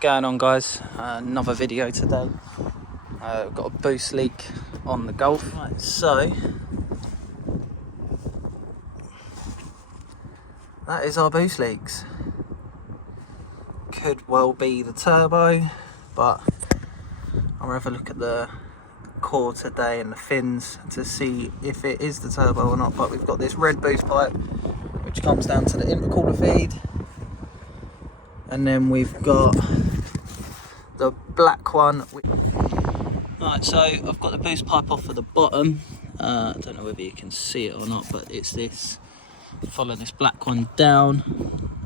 going on, guys? Another video today. We've got a boost leak on the Golf. Right, so that is our boost leaks. Could well be the turbo, but I'll have a look at the core today and the fins to see if it is the turbo or not. But we've got this red boost pipe which comes down to the intercooler feed, and then we've got the black one. Right, so I've got the boost pipe off at the bottom. I don't know whether you can see it or not, but it's this. Follow this black one down.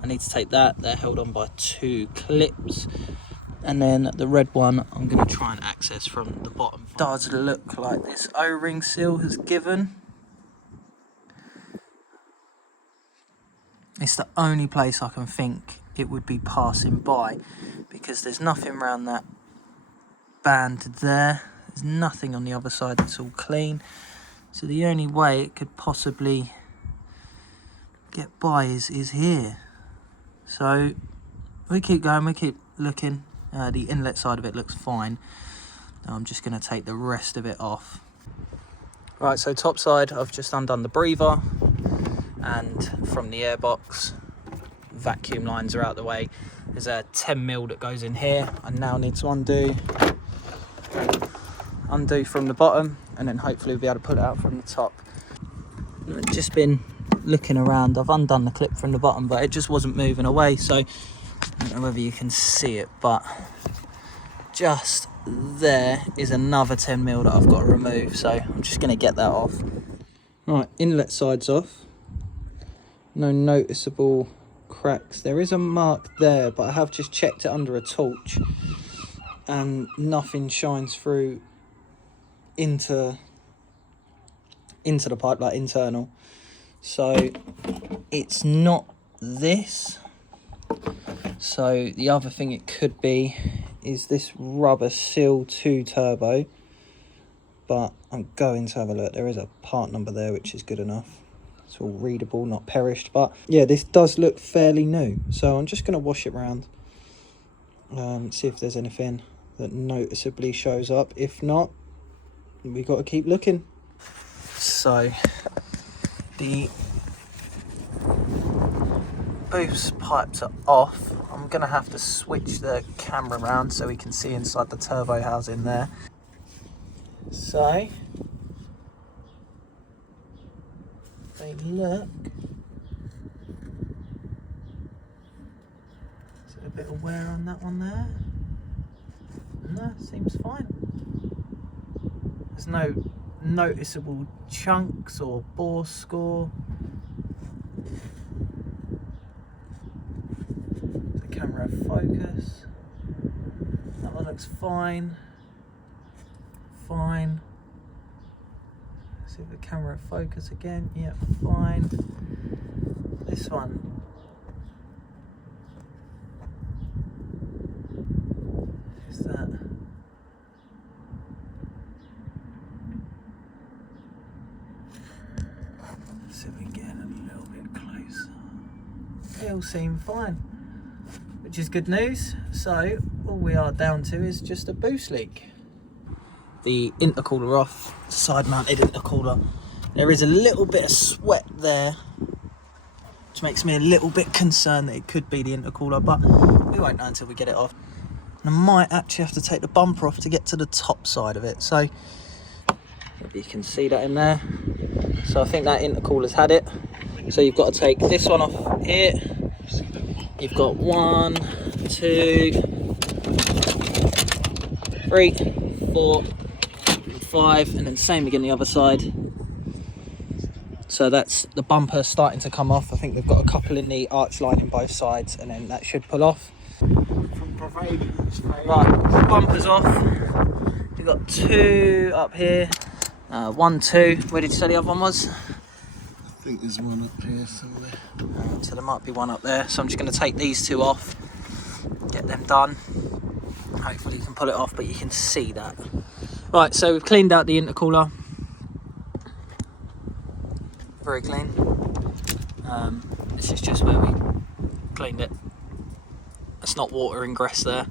I need to take that. They're held on by 2 clips. And then the red one I'm going to try and access from the bottom. It does look like this O-ring seal has given. It's the only place I can think it would be passing by, because there's nothing around that band there. There's nothing on the other side that's all clean. So the only way it could possibly get by is here. So we keep going, we keep looking. The inlet side of it looks fine. Now I'm just going to take the rest of it off. Right, so top side, I've just undone the breather, and from the airbox, vacuum lines are out the way. There's a 10mm that goes in here. I now need to undo from the bottom, and then hopefully we'll be able to pull it out from the top. I've just been looking around. I've undone the clip from the bottom, but it just wasn't moving away, so I don't know whether you can see it, but just there is another 10mm that I've got to remove, so I'm just going to get that off. Right, inlet side's off. No noticeable cracks. There is a mark there, but I have just checked it under a torch and nothing shines through into the pipe, like internal. So it's not this. So the other thing it could be is this rubber seal 2 turbo, but I'm going to have a look. There is a part number there, which is good enough. It's all readable, not perished. But yeah, this does look fairly new, so I'm just going to wash it around, see if there's anything that noticeably shows up. If not, we got to keep looking. So the boost pipes are off. I'm going to have to switch the camera around so we can see inside the turbo housing there. So they look, is there a bit of wear on that one there? No, seems fine. There's no noticeable chunks or bore score. The camera focus, that one looks fine. Fine. See if the camera focus again. Yep, fine. This one, is that? Let's see if we can get a little bit closer. They all seem fine, which is good news. So all we are down to is just a boost leak. The intercooler off, side mounted intercooler. There is a little bit of sweat there, which makes me a little bit concerned that it could be the intercooler, but we won't know until we get it off. And I might actually have to take the bumper off to get to the top side of it. So maybe you can see that in there. So I think that intercooler's had it. So you've got to take this one off here. You've got 1, 2, 3, 4, 5, and then same again the other side. So that's the bumper starting to come off. I think they've got a couple in the arch lining both sides, and then that should pull off. Right, bumper's off. We've got 2 up here. 1, 2. Where did you say the other one was? I think there's one up here somewhere. So there might be one up there. So I'm just going to take these 2 off, get them done. Hopefully you can pull it off, but you can see that. Right, so we've cleaned out the intercooler. Very clean. This is just where we cleaned it. That's not water ingress there.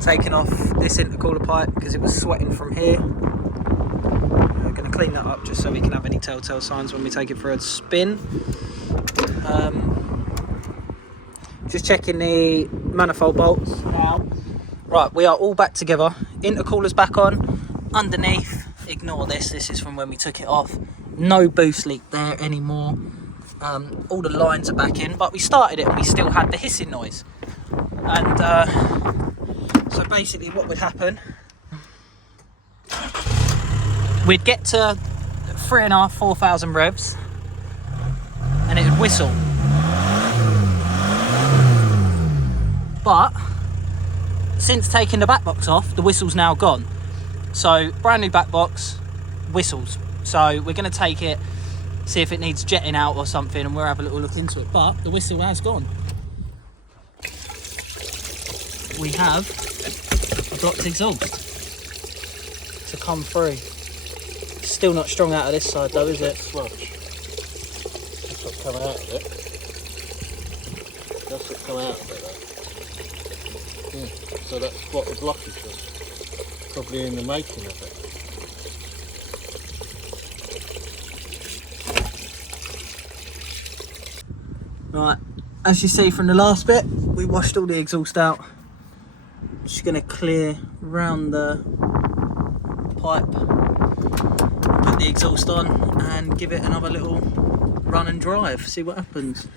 Taking off this intercooler pipe because it was sweating from here. We're going to clean that up just so we can have any telltale signs when we take it for a spin. Just checking the manifold bolts now. Right, we are all back together. Intercooler's back on. Underneath, ignore this. This is from when we took it off. No boost leak there anymore. All the lines are back in, but we started it and we still had the hissing noise. And so basically what would happen, we'd get to 3,500-4,000 revs and it would whistle. But since taking the back box off, the whistle's now gone. So brand new back box, whistles. So we're going to take it, see if it needs jetting out or something, and we'll have a little look into it. But the whistle has gone. We have a blocked exhaust to come through. Still not strong out of this side though, is it? Sludge. That's what's coming out of it. That's what's coming out of it, though. Yeah. So that's what the blockage was. Probably in the making of it. Right, as you see from the last bit, we washed all the exhaust out. Just going to clear round the pipe, put the exhaust on and give it another little run and drive, see what happens.